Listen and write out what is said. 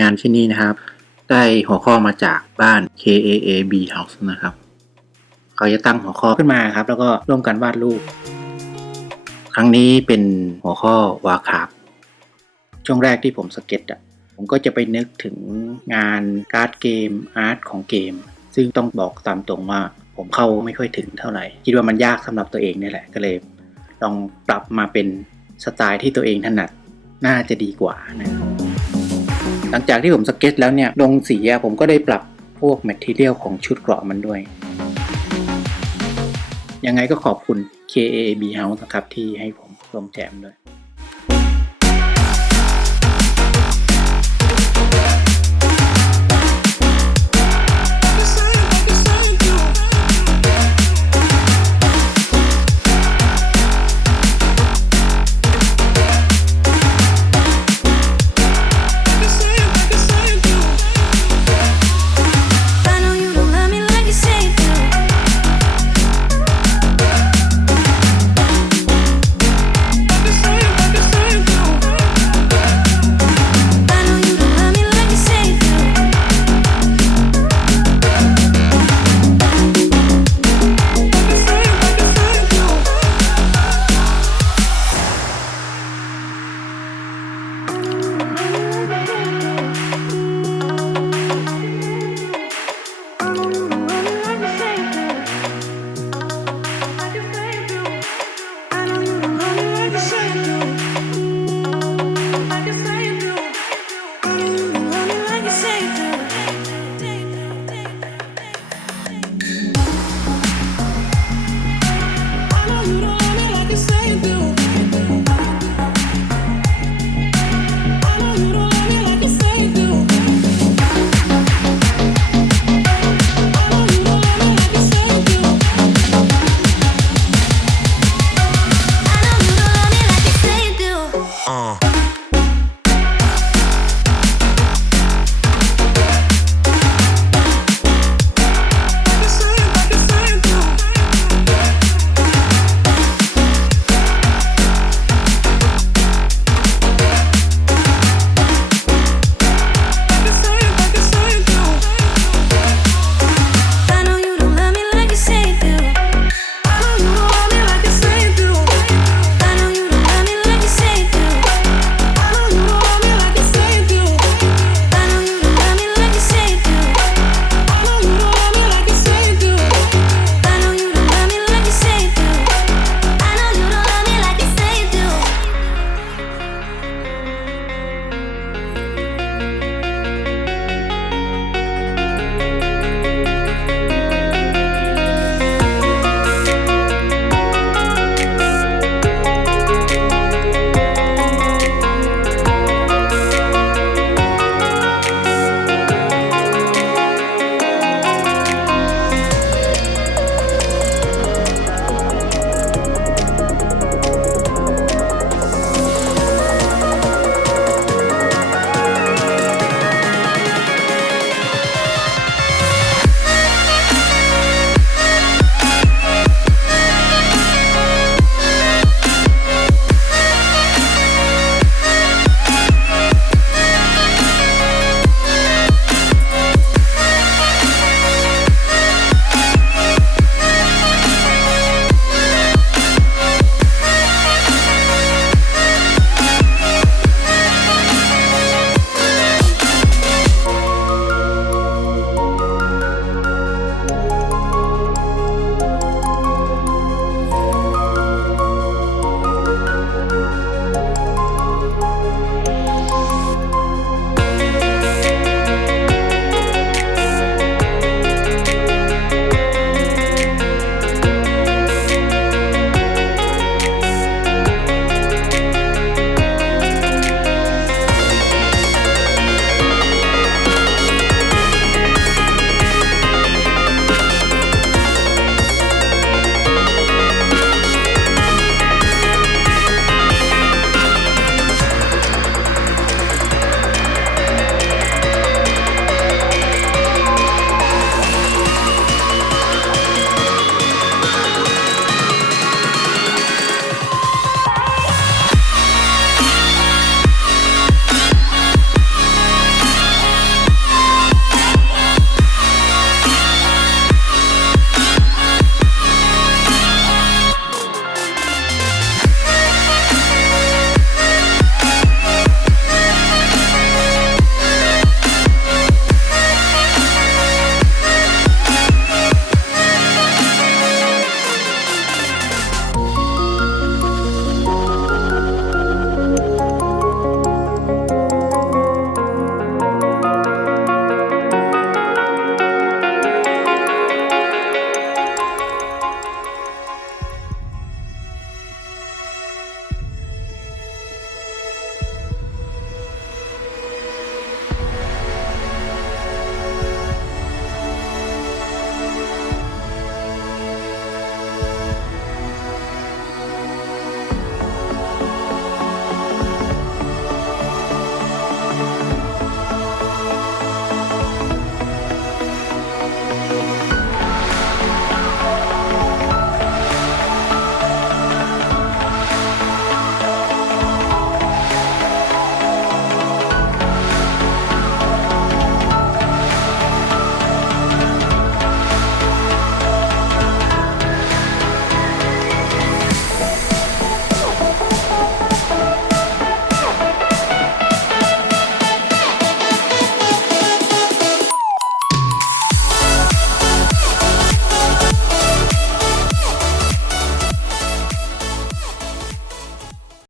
งานชิ้นนี้นะครับได้หัวข้อมาจากบ้าน KAAB House นะครับเขาจะตั้งหัวข้อขึ้นมาครับแล้วก็ร่วมกันวาดรูปครั้งนี้เป็นหัวข้อวาคาบช่วงแรกที่ผมสเก็ตผมก็จะไปนึกถึงงานการ์ดเกมอาร์ตของเกมซึ่งต้องบอกตามตรงว่าผมเข้าไม่ค่อยถึงเท่าไหร่คิดว่ามันยากสำหรับตัวเองนี่แหละก็เลยลองปรับมาเป็นสไตล์ที่ตัวเองถนัดน่าจะดีกว่านะครับหลังจากที่ผมสเก็ตแล้วเนี่ยลงสีผมก็ได้ปรับพวกแมททีเรียลของชุดเกราะมันด้วยยังไงก็ขอบคุณ KAB House นะครับที่ให้ผมร่วมแจมด้วย